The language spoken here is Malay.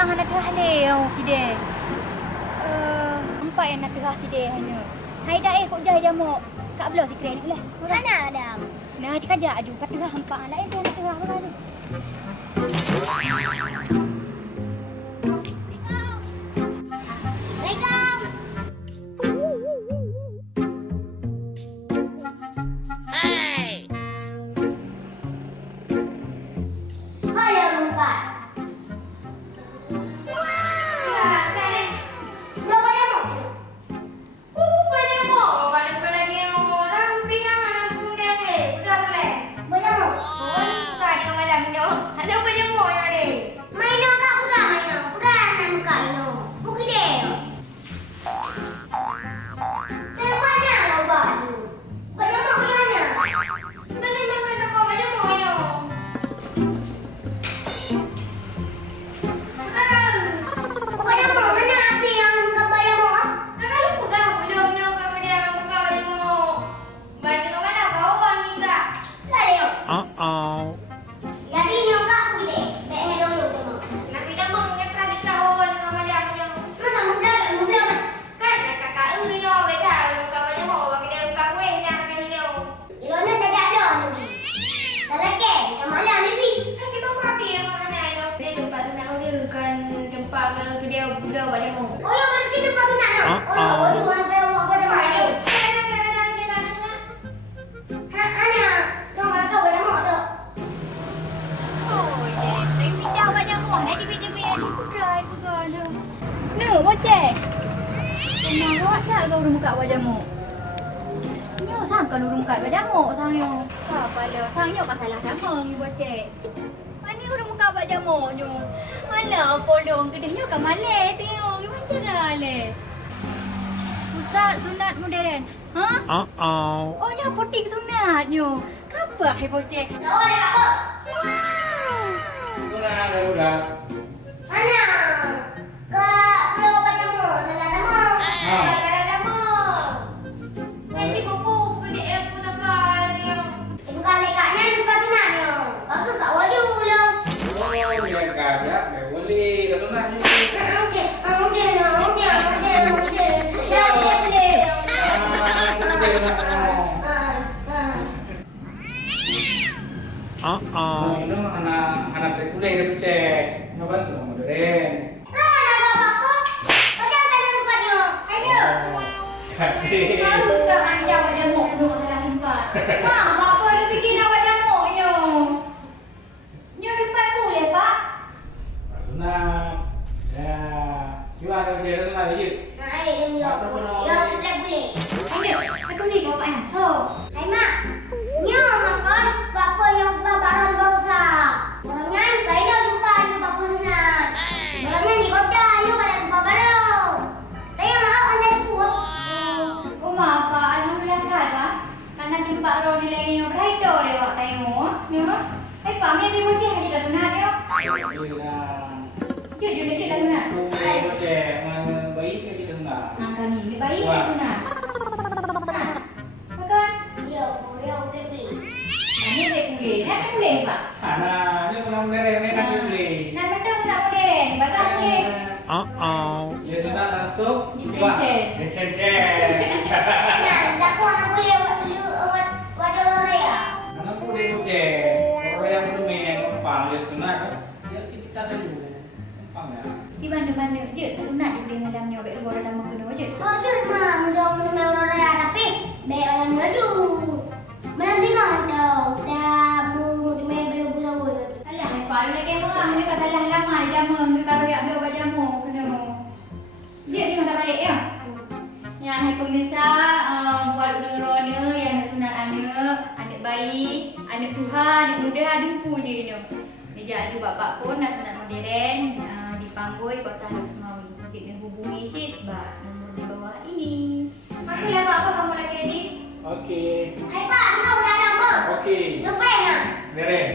Kang nak terah leo kide. Empat yang nak terah kide hanya. Hai dah kok jah jamuk. Kak belah si kredit lah. Mana ada? Nah, cakap aja aju kat terah empat lain dia nak terah apa ni. Sunat modern. Ha? Oh, ni poting sunatnya. Apa hai bocek? Oh, ada apa? Udah. Mana? Kak, belum apa jamu? Salah nama. Ada nama. Nanti buku gede pun lagi. Bukan lekatnya lupa sunatnya. Bagus kat wajah ulang. Oh, dia kerja, boleh. Dah sunatnya. Okey. Ini anak kuliah dia pecah. Ini kan semua modern. Tahu tak anja wajah mok dulu salah tempat. Apa dia bikin wajah mok ni? Nyo tempat boleh, Pak? Sunat. Ya. Cuba ada je sunat je. Aku ni kau apa? Tu. Hai mak. Nyo makan bapa yang babaran barusa. Orangnya kai dah lupa ni bapa sunat. Orangnya di kota nyo kada lupa baru. Tayo mak anda puas. Oh, maaf, Pak. Alhamdulillah kan. Karena tempat roh ni lagi yang berhasil dia awak tengok. Nyo. Hai, Pak, mi ambil bocah aja dah sunat dia. Jujur dah sunat. Bocah, mana bayi ke kita sunat? Angka ni bayi dah sunat. Makan. Yo, boleh beli. Ini boleh. Nak boleh, Pak? Nah, ni sunat modern ni nak boleh. Nak betul nak modern. Bakal boleh. Ya sudah langsung. Dicen-cen. Ya, dah aku nak boleh wadah orang ya. Mana boleh bocah. Orang yang belum main numpang dia sunat. Dia kita saja numpang ya. Di mana-mana je sunat dia boleh malam ni obek luar dalam kena je. Oh, tu mah macam orang raya tapi baik orang maju. Mana tengok dah. Dah bu main belu-belu. Alah, Pak nak kamera ni tak salah lama dia meng kalau dia ambil obat jamu kena. Dia ni sudah balik ya. Yang hai pemirsa buat udara yang nak sunat anak bayi, anak Tuhan, anak muda adempu je dia. Meja ada bapak pun nak sunat modern di Panggoi Kota Luxmawi. Cik nak hubungi Cik nombor di bawah ini. Makanya apa kamu lagi adik? Okey. Hai Pak, kau dah lama. Okey. Lupa ya? Beren.